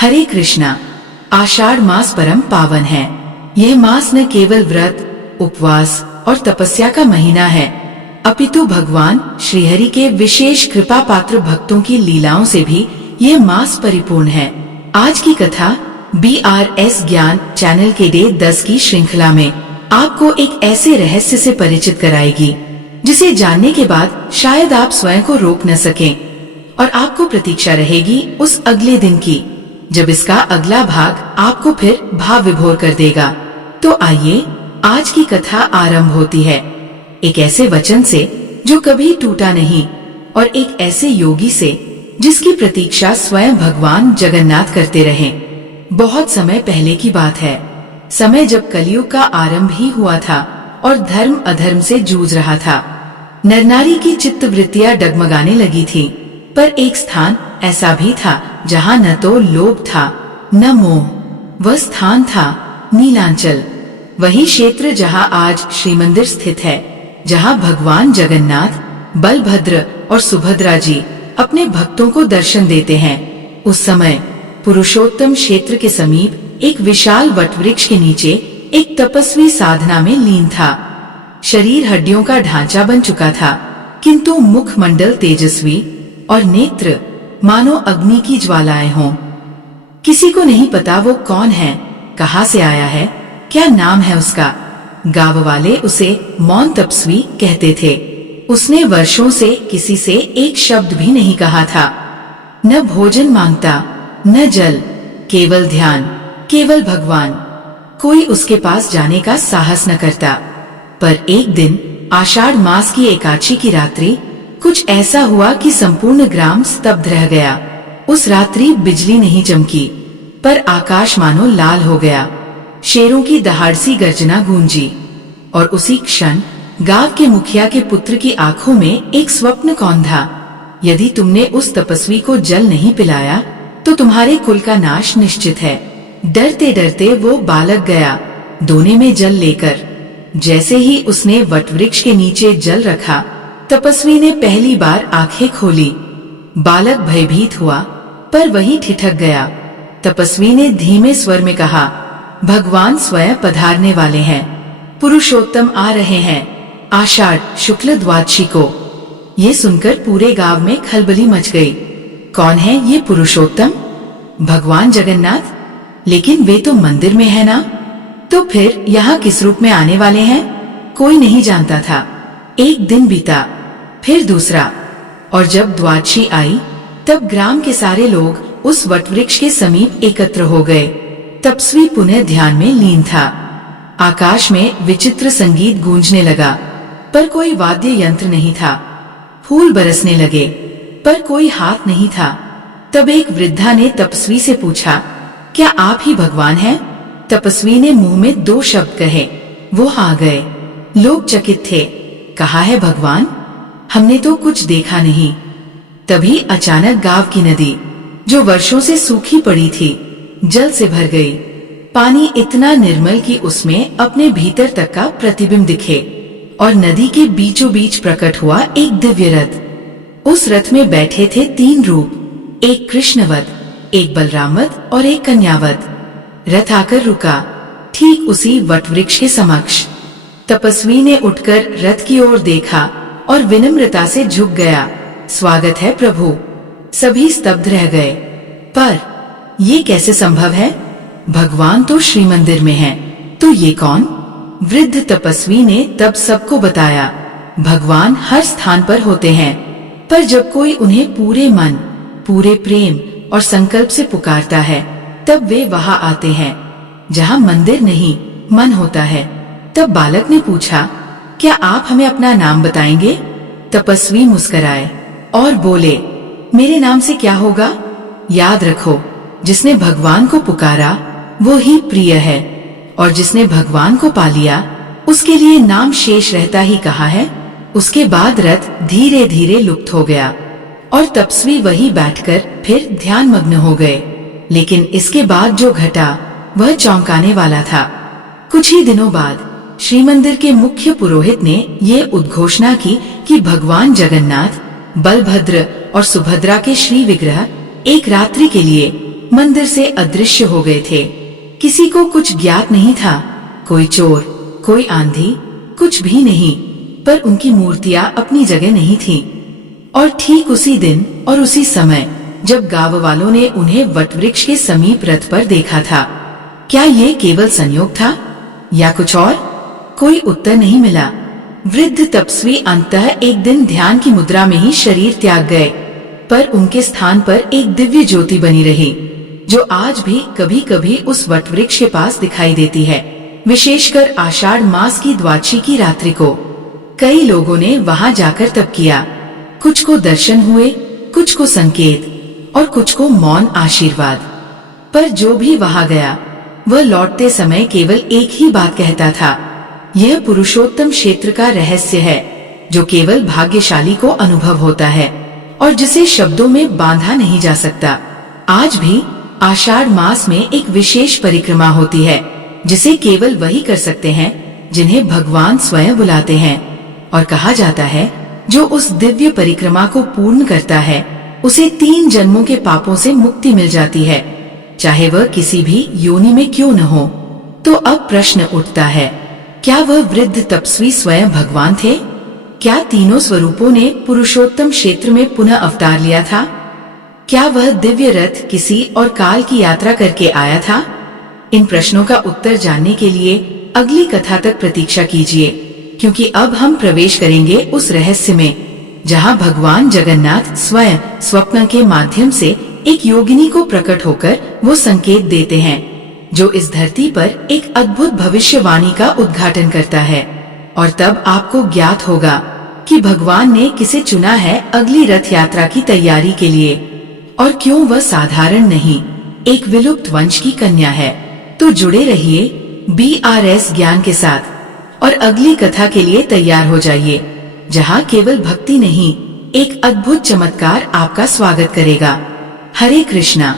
हरे कृष्णा। आषाढ़ मास परम पावन है। यह मास न केवल व्रत, उपवास और तपस्या का महीना है, अपितु भगवान श्रीहरि के विशेष कृपा पात्र भक्तों की लीलाओं से भी यह मास परिपूर्ण है। आज की कथा BRS ज्ञान चैनल के डे 10 की श्रृंखला में आपको एक ऐसे रहस्य से परिचित कराएगी जिसे जानने के बाद शायद आप स्वयं को रोक न सकें और आपको प्रतीक्षा रहेगी उस अगले दिन की जब इसका अगला भाग आपको फिर भाव विभोर कर देगा। तो आइए आज की कथा आरंभ होती है एक ऐसे वचन से जो कभी टूटा नहीं और एक ऐसे योगी से जिसकी प्रतीक्षा स्वयं भगवान जगन्नाथ करते रहे। बहुत समय पहले की बात है, समय जब कलयुग का आरंभ ही हुआ था और धर्म अधर्म से जूझ रहा था। नर नारी की चित्त वृत्तियां डगमगाने लगी थी, पर एक स्थान ऐसा भी था जहाँ न तो लोभ था न मोह। वह स्थान था नीलांचल, वही क्षेत्र जहाँ आज श्री मंदिर स्थित है, जहाँ भगवान जगन्नाथ, बलभद्र और सुभद्रा जी अपने भक्तों को दर्शन देते हैं। उस समय पुरुषोत्तम क्षेत्र के समीप एक विशाल वटवृक्ष के नीचे एक तपस्वी साधना में लीन था। शरीर हड्डियों का ढांचा बन चुका था, किंतु मुखमंडल तेजस्वी और नेत्र मानो अग्नि की ज्वालाएं हों। किसी को नहीं पता वो कौन है, कहाँ से आया है, क्या नाम है उसका। गांव वाले उसे मौन तपस्वी कहते थे। उसने वर्षों से किसी से एक शब्द भी नहीं कहा था, न भोजन मांगता न जल, केवल ध्यान, केवल भगवान। कोई उसके पास जाने का साहस न करता। पर एक दिन आषाढ़ मास की एकादशी की रात्रि कुछ ऐसा हुआ कि संपूर्ण ग्राम स्तब्ध रह गया। उस रात्रि बिजली नहीं चमकी, पर आकाश मानो लाल हो गया। शेरों की दहाड़-सी गर्जना गूंजी और उसी क्षण गांव के मुखिया के पुत्र की आंखों में एक स्वप्न कौंधा। यदि तुमने उस तपस्वी को जल नहीं पिलाया तो तुम्हारे कुल का नाश निश्चित है। डरते डरते वो बालक गया दोने में जल लेकर। जैसे ही उसने वटवृक्ष के नीचे जल रखा, तपस्वी ने पहली बार आंखें खोली। बालक भयभीत हुआ, पर वहीं ठिठक गया। तपस्वी ने धीमे स्वर में कहा, भगवान स्वयं पधारने वाले हैं, पुरुषोत्तम आ रहे हैं, आषाढ़ शुक्ल द्वादशी को। ये सुनकर पूरे गांव में खलबली मच गई। कौन है ये पुरुषोत्तम? भगवान जगन्नाथ? लेकिन वे तो मंदिर में है ना? तो फिर यहाँ किस रूप में आने वाले हैं? कोई नहीं जानता था। एक दिन बीता, फिर दूसरा, और जब द्वादशी आई तब ग्राम के सारे लोग उस वटवृक्ष के समीप एकत्र हो गए। तपस्वी पुनः ध्यान में लीन था। आकाश में विचित्र संगीत गूंजने लगा, पर कोई वाद्य यंत्र नहीं था। फूल बरसने लगे, पर कोई हाथ नहीं था। तब एक वृद्धा ने तपस्वी से पूछा, क्या आप ही भगवान हैं? तपस्वी ने मुंह में 2 शब्द कहे, वो आ गए। लोग चकित थे। कहा है भगवान? हमने तो कुछ देखा नहीं। तभी अचानक गांव की नदी, जो वर्षों से सूखी पड़ी थी, जल से भर गई। पानी इतना निर्मल कि उसमें अपने भीतर तक का प्रतिबिंब दिखे और नदी के बीचों बीच प्रकट हुआ एक दिव्य रथ। उस रथ में बैठे थे 3 रूप, एक कृष्णवत, एक बलरामवत और एक कन्यावत। रथ आकर रुका ठीक उसी वटवृक्ष के समक्ष। तपस्वी ने उठकर रथ की ओर देखा और विनम्रता से झुक गया। स्वागत है प्रभु। सभी स्तब्ध रह गए। पर ये कैसे संभव है? भगवान तो श्री मंदिर में हैं, तो ये कौन? वृद्ध तपस्वी ने तब सबको बताया, भगवान हर स्थान पर होते हैं, पर जब कोई उन्हें पूरे मन, पूरे प्रेम और संकल्प से पुकारता है, तब वे वहां आते हैं जहां मंदिर नहीं मन होता है। तब बालक ने पूछा, क्या आप हमें अपना नाम बताएंगे? तपस्वी मुस्कुराए और बोले, मेरे नाम से क्या होगा? याद रखो, जिसने भगवान को पुकारा वो ही प्रिय है, और जिसने भगवान को पा लिया उसके लिए नाम शेष रहता ही कहा है। उसके बाद रथ धीरे धीरे लुप्त हो गया और तपस्वी वही बैठकर फिर ध्यान मग्न हो गए। लेकिन इसके बाद जो घटा वह चौंकाने वाला था। कुछ ही दिनों बाद श्री मंदिर के मुख्य पुरोहित ने ये उद्घोषणा की कि भगवान जगन्नाथ, बलभद्र और सुभद्रा के श्री विग्रह एक रात्रि के लिए मंदिर से अदृश्य हो गए थे। किसी को कुछ ज्ञात नहीं था, कोई चोर, कोई आंधी, कुछ भी नहीं, पर उनकी मूर्तियां अपनी जगह नहीं थीं। और ठीक उसी दिन और उसी समय जब गांव वालों ने उन्हें वटवृक्ष के समीप रथ पर देखा था, क्या ये केवल संयोग था या कुछ और? कोई उत्तर नहीं मिला। वृद्ध तपस्वी अंततः एक दिन ध्यान की मुद्रा में ही शरीर त्याग गए, पर उनके स्थान पर एक दिव्य ज्योति बनी रही, जो आज भी कभी कभी उस वटवृक्ष के पास दिखाई देती है, विशेषकर आषाढ़ मास की द्वादशी की रात्रि को। कई लोगों ने वहां जाकर तप किया। कुछ को दर्शन हुए, कुछ को संकेत और कुछ को मौन आशीर्वाद। पर जो भी वहां गया वह लौटते समय केवल एक ही बात कहता था, यह पुरुषोत्तम क्षेत्र का रहस्य है, जो केवल भाग्यशाली को अनुभव होता है और जिसे शब्दों में बांधा नहीं जा सकता। आज भी आषाढ़ मास में एक विशेष परिक्रमा होती है, जिसे केवल वही कर सकते हैं जिन्हें भगवान स्वयं बुलाते हैं। और कहा जाता है, जो उस दिव्य परिक्रमा को पूर्ण करता है उसे 3 जन्मों के पापों से मुक्ति मिल जाती है, चाहे वह किसी भी योनि में क्यों न हो। तो अब प्रश्न उठता है, क्या वह वृद्ध तपस्वी स्वयं भगवान थे? क्या तीनों स्वरूपों ने पुरुषोत्तम क्षेत्र में पुनः अवतार लिया था? क्या वह दिव्य रथ किसी और काल की यात्रा करके आया था? इन प्रश्नों का उत्तर जानने के लिए अगली कथा तक प्रतीक्षा कीजिए, क्योंकि अब हम प्रवेश करेंगे उस रहस्य में, जहां भगवान जगन्नाथ स्वयं स्वप्न के माध्यम से एक योगिनी को प्रकट होकर वो संकेत देते हैं, जो इस धरती पर एक अद्भुत भविष्यवाणी का उद्घाटन करता है। और तब आपको ज्ञात होगा कि भगवान ने किसे चुना है अगली रथ यात्रा की तैयारी के लिए, और क्यों वह साधारण नहीं, एक विलुप्त वंश की कन्या है। तो जुड़े रहिए BRS ज्ञान के साथ और अगली कथा के लिए तैयार हो जाइए, जहां केवल भक्ति नहीं, एक अद्भुत चमत्कार आपका स्वागत करेगा। हरे कृष्णा।